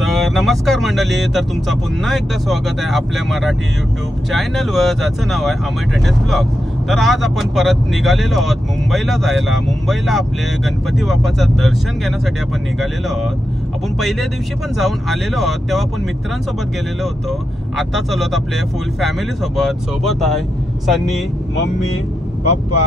तर नमस्कार मंडळी, तर तुमचा पुन्हा एकदा स्वागत आहे आपल्या मराठी यूट्यूब चॅनलवर, ज्याचं नाव आहे अमय ट्रेंडर्स ब्लॉग. तर आज आपण परत निघालेलो आहोत मुंबईला जायला. मुंबईला आपले गणपती बाप्पाचं दर्शन घेण्यासाठी आपण निघालेलो आहोत. आपण पहिल्या दिवशी पण जाऊन आलेलो आहोत, तेव्हा आपण मित्रांसोबत गेलेलो होतो. आता चालवत आपले फुल फॅमिली सोबत आहे सन्नी, मम्मी, पप्पा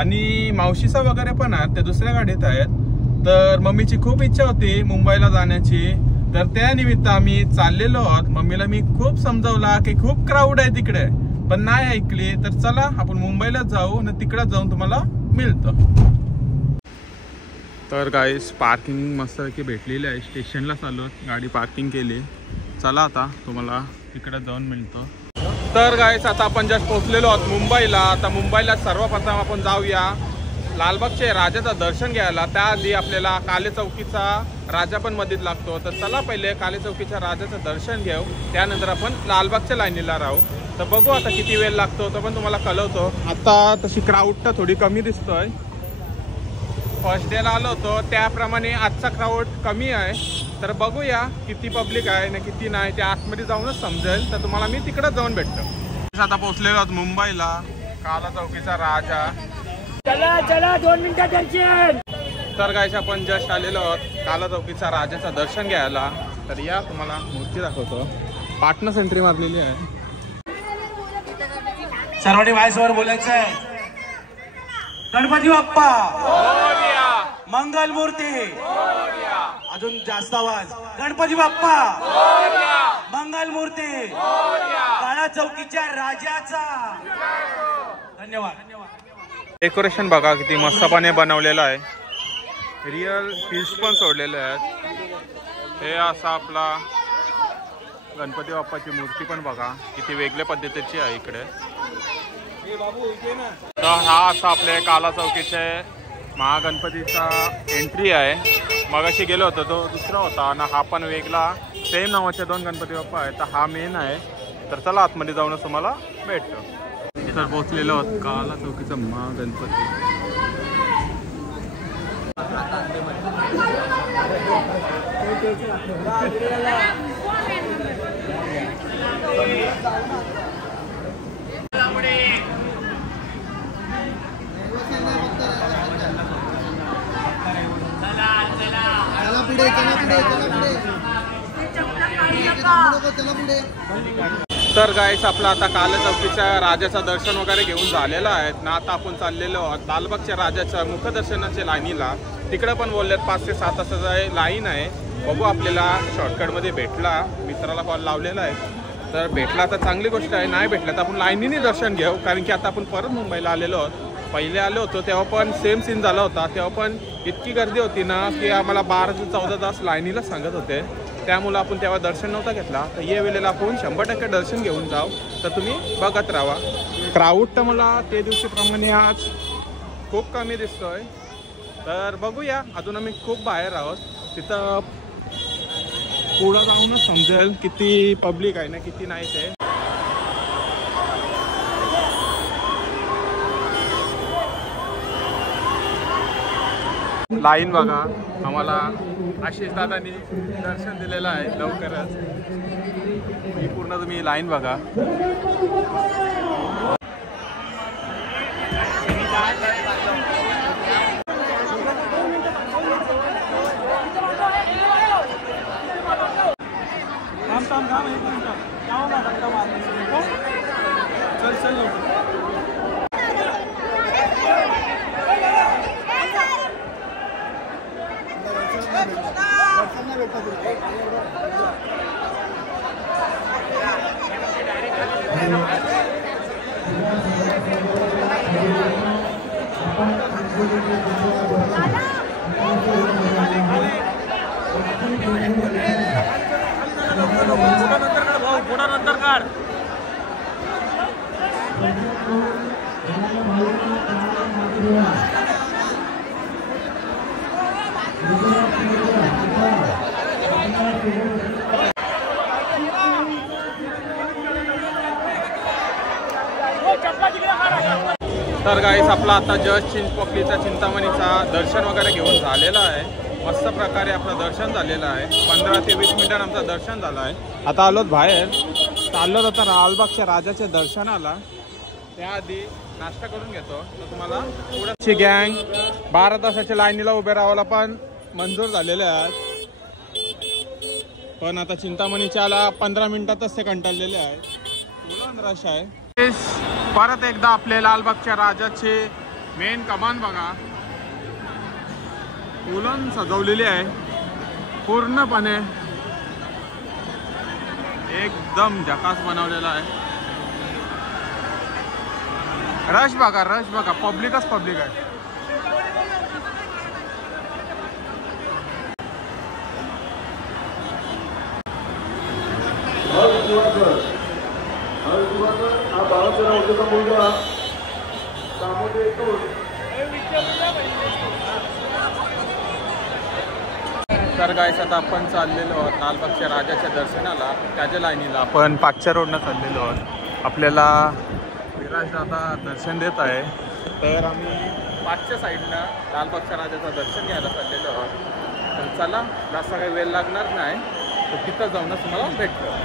आणि मावशीचा वगैरे पण आहेत, ते दुसऱ्या गाडीत आहेत. तर मम्मीची खूप इच्छा होती मुंबईला जाण्याची, तर त्या निमित्त आम्ही चाललेलो आहोत. मम्मीला मी खूप समजावला की खूप क्राऊड आहे तिकडे, पण नाही ऐकली. तर चला आपण मुंबईला जाऊ आणि तिकडे जाऊन तुम्हाला मिळतं. तर गाईस पार्किंग मस्तपैकी भेटलेली आहे. स्टेशनला चालू गाडी पार्किंग केली. चला आता तुम्हाला तिकडे जाऊन मिळतं. तर गाईस आता आपण जस्ट पोहोचलेलो आहोत मुंबईला. आता मुंबईला सर्वप्रथम आपण जाऊया लालबागचे राजाचं दर्शन घ्यायला. त्याआधी आपल्याला काले चौकीचा राजा पण मधीत लागतो. तर चला पहिले काले चौकीच्या राजाचं दर्शन घेऊ, त्यानंतर आपण लालबागच्या लाईनीला राहू. तर बघू आता किती वेळ लागतो तो पण तुम्हाला कळवतो. आता तशी क्राऊड तर थोडी कमी दिसतोय. फर्स्ट डेला आलो होतो त्याप्रमाणे आजचा क्राऊड कमी आहे. तर बघूया किती पब्लिक आहे ना किती नाही, ते आतमध्ये जाऊनच समजेल. तर तुम्हाला मी तिकडे जाऊन भेटतो. आता पोहोचलेलो आहोत मुंबईला, काला चौकीचा राजा. चला चला 2 मिनिटं दर्शन. तर गाईस आपण जस्ट आलेलो आहोत काला चौकीचा राजाचं दर्शन घ्यायला. तर या तुम्हाला मूर्ती दाखवतो. पार्टनर एंट्री मारलेली आहे. सर्वांनी व्हायसवर बोलायचं आहे. गणपती बाप्पा मोरया, मंगल मूर्ती मोरया, अजून जास्त आवाज. गणपती बाप्पा मोरया, मंगल मूर्ती मोरया. काळा चौकीच्या राजाचा. धन्यवाद. डेकोरेशन बघा किती मस्तपणे बनवलेलं आहे. रिअल फिश पण सोडलेले आहेत. हे असा आपला गणपती बाप्पाची मूर्ती पण बघा किती वेगळ्या पद्धतीची आहे इकडे. तर हा असा आपल्या काला चौकीचे महागणपतीचा एंट्री आहे. मगाशी गेलो होतो तो दुसरा होता आणि हा पण वेगळा सेम नावाचे 2 गणपती बाप्पा आहेत. तर हा मेन आहे. तर चला आतमध्ये जाऊनच तुम्हाला भेटतो. तर पोहोचलेलो आहोत काला चौकीचा महागणपती. तर गाईस आपला आता काला चौकीच्या राजाचं दर्शन वगैरे घेऊन झालेलं आहे ना. आता आपण चाललेलो आहोत लालबागच्या राजाच्या मुखदर्शनाच्या लाईनीला. तिकडे पण बोललेत 5 ते 7 तासाचा लाईन आहे. बघू आपल्याला शॉर्टकटमध्ये भेटला, मित्राला कॉल लावलेला आहे. तर भेटला तर चांगली गोष्ट आहे, नाही भेटला तर आपण लाईनीने दर्शन घेऊ. कारण की आता आपण परत मुंबईला आलेलो आहोत. पहिले आलो होतो तेव्हा पण सेम सीन झाला होता. तेव्हा पण इतकी गर्दी होती ना की आम्हाला 12 ते 14 तास लाईनीला सांगत होते. त्यामुळे आपण तेव्हा दर्शन नव्हता घेतला. तर या वेळेला आपण 100% दर्शन घेऊन जाऊ. तर तुम्ही बघत राहा. क्राऊड तर मला त्या दिवशीप्रमाणे आज खूप कमी दिसतोय. तर बघूया, अजून आम्ही खूप बाहेर आहोत. तिथं पुढं जाऊनच समजेल किती पब्लिक आहे ना किती नाही ते. लाईन बघा, आम्हाला आशिष दादांनी दर्शन दिलेलं आहे लवकरच. ही पूर्ण तुम्ही लाईन बघा. नंतर काढ. तर गाईस आपला आता जस्ट चिंचपोकलीचा चिंतामणीचा दर्शन वगैरे घेऊन झालेला आहे. मस्त प्रकारे आपलं दर्शन झालेलं आहे. 15 ते 20 मिनिटांनी आमचं दर्शन झालं आहे. आता आलोत बाहेर, चाललो आता लालबागच्या राजाच्या दर्शनाला. त्याआधी नाश्ता करून घेतो. तर तुम्हाला पुढची गँग 12 तासाच्या लाईनीला उभे राहायला पण मंजूर झालेले आहेत. पण आता चिंतामणीच्याला 15 मिनिटातच ते कंटाळलेले आहेत. मुलं रश आहे. परत एकदा आपले लालबागच्या राजाचे मेन कमान बघा, फुलं सजवलेली आहे पूर्णपणे, एकदम झकास बनवलेला आहे. रश बघा, पब्लिकच पब्लिक आहे. तर गाईस आता आपण चाललेलो आहोत लालबागच्या राजाच्या दर्शनाला. त्याच्या लाईनीला आपण पाचच्या रोडनं चाललेलो आहोत. आपल्याला विराज दादा दर्शन देत आहे. तर आम्ही पाचच्या साईडनं लालबागच्या राजाचं दर्शन घ्यायला चाललेलो आहोत. तर चला, जास्त काही वेळ लागणार नाही, तर तिथं जाऊनच तुम्हाला भेटतो.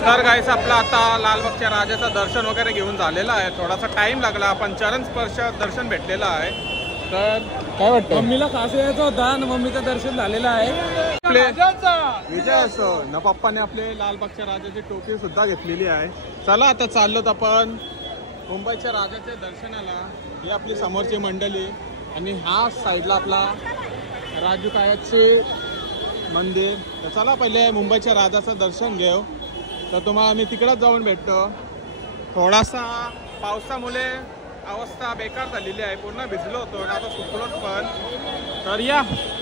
तर गाईस आपला आता लालबागच्या राजाचं दर्शन वगैरे घेऊन झालेलं आहे. थोडासा टाइम लागला, पण चरण स्पर्श दर्शन भेटलेलं आहे. तर काय वाटतं? मम्मीला खास यायचं होता आणि मम्मीचं दर्शन झालेलं आहे. आपले विजय असो ना, पप्पाने आपले लालबागच्या राजाची टोपी सुद्धा घेतलेली आहे. चला आता चाललोत आपण मुंबईच्या राजाच्या दर्शनाला. ही आपली समोरची मंडळी आणि हा साईडला आपला राजू कायाचे मंदिर. तर चला पहिले मुंबईच्या राजाचं दर्शन घेऊ. तर तुम्हाला मी तिकडंच जाऊन भेटतो. थोडासा पावसामुळे अवस्था बेकार झालेली आहे, पूर्ण भिजलो होतो आणि आता सुकलोत पण. तर या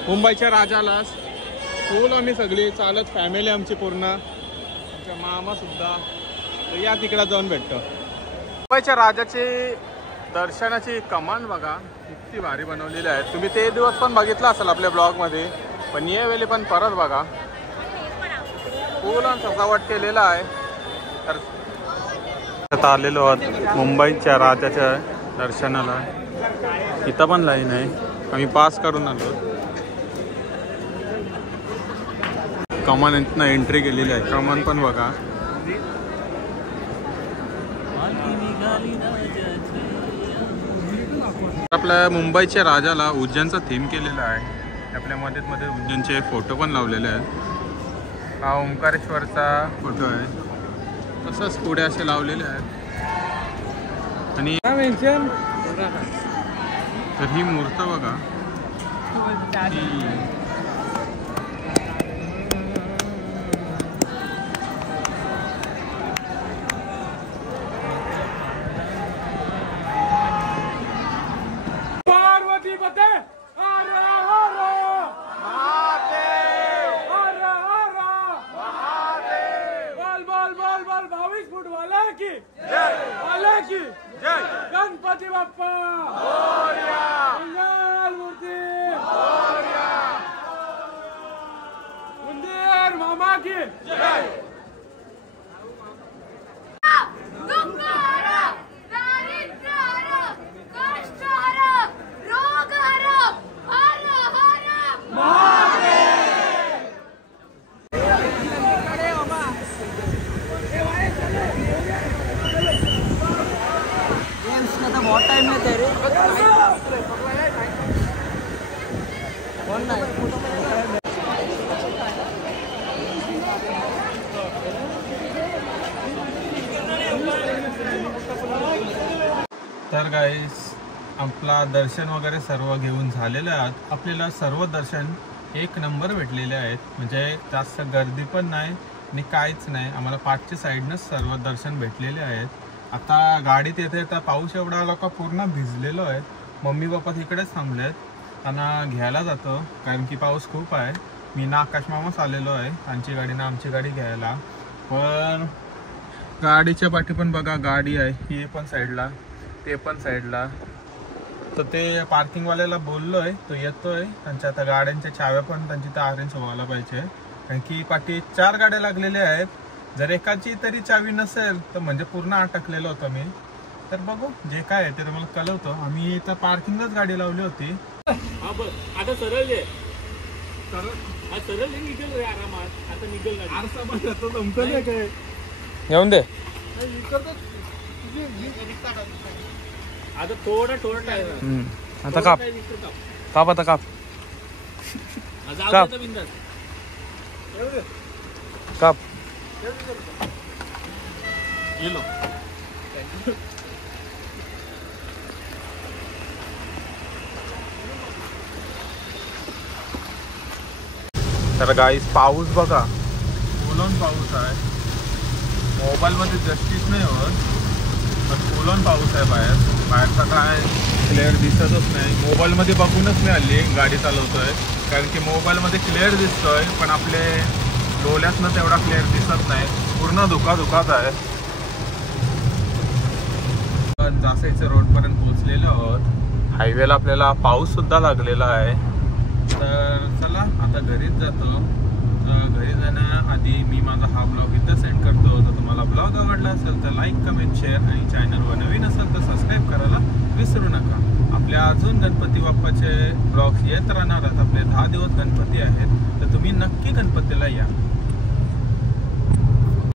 मुंबईच्या राजालाच फुल आम्ही सगळी चालत, फॅमिली आमची पूर्ण, आमच्या मामासुद्धा. तर या तिकडं जाऊन भेटतो. मुंबईच्या राजाची दर्शनाची कमान बघा, किती भारी बनवलेली आहे. तुम्ही ते दिवस पण बघितला असेल आपल्या ब्लॉगमध्ये, पण यावेळी पण परत बघा, फुल सजावट केलेला आहे. तर आता आलेलो आहोत मुंबईच्या राजाच्या दर्शनाला. इथं पण लाईन आहे, आम्ही पास करून आलो. कमान इथनं एंट्री केलेली आहे. कमान पण बघा. आपल्या मुंबईच्या राजाला उज्जैनचा थीम केलेला आहे. आपल्या मध्ये उज्जैनचे फोटो पण लावलेले आहेत. हा ओंकारेश्वरचा फोटो आहे, तसंच पुढे असे लावलेले आहेत. आणि तर ही मूर्त बघा, पार्वती पते गणपती बाप्पा मंगलमूर्ती उंदीर मामा की बहुत टाइम तर गाईस आपला दर्शन वगैरे सर्व घेऊन झालेलं आहे. आपल्याला सर्व दर्शन एक नंबर भेटलेले आहेत, म्हणजे जास्त गर्दी पण नाही आणि काहीच नाही. आम्हाला पाठच्या साईडनंच सर्व दर्शन भेटलेले आहेत. आता गाडीत येते तर पाऊस एवढा आला का पूर्ण भिजलेलो आहे. मम्मी पप्पा तिकडेच थांबलेत, त्यांना घ्यायला जातो कारण की पाऊस खूप आहे. मी ना आकाश मामाच आलेलो आहे त्यांची गाडी ना आमची गाडी घ्यायला. पण गाडीच्या पाठी पण बघा गाडी आहे, ही पण साईडला ते पण साईडला. तर ते पार्किंगवाल्याला बोललो आहे, तो येतोय. त्यांच्या आता गाड्यांच्या चाव्या पण त्यांची तर अरेंज व्हायला पाहिजे, कारण की पाठी 4 गाड्या लागलेल्या आहेत. जर एकाची तरी चावी नसेल तर म्हणजे पूर्ण अटकलेलो होतो मी. तर बघू जे काय आहे ते तुम्हाला कळवतो. आम्ही इथं पार्किंगलाच गाडी लावली होती. आता सरळ आहे, सरळ निघेल रे आरामात. आता निघेल काय घेऊन दे. आता थोडं टाइम आता काप काप आता काप काप काप. गेलो तर गाईस पाऊस बघा, फुलून पाऊस आहे. मोबाईलमध्ये जस्टिस नाही होत, पण फुलून पाऊस आहे. बाहेरचा काय क्लिअर दिसतच नाही. मोबाईलमध्ये बघूनच मी हल्ली गाडी चालवतोय, कारण की मोबाईलमध्ये क्लिअर दिसतोय पण आपले डोळ्यातनं तेवढा क्लिअर दिसत नाही. पूर्ण धुकाच आहे. जासाईच्या रोडपर्यंत पोहोचलेलो आहोत. हायवेला आपल्याला पाऊस सुद्धा लागलेला आहे. तर चला आता घरीच जातो. घरी जाण्याआधी मी माझा हा ब्लॉग इथं सेंड करतो. तर तुम्हाला ब्लॉग आवडला असेल तर लाईक, कमेंट, शेअर आणि चॅनलवर नवीन असेल तर सबस्क्राईब करायला विसरू नका. आपल्या अजून गणपती बाप्पाचे ब्लॉग्स येत राहणार आहेत. आपले 10 दिवस गणपती आहेत, तर तुम्ही नक्की गणपतीला या.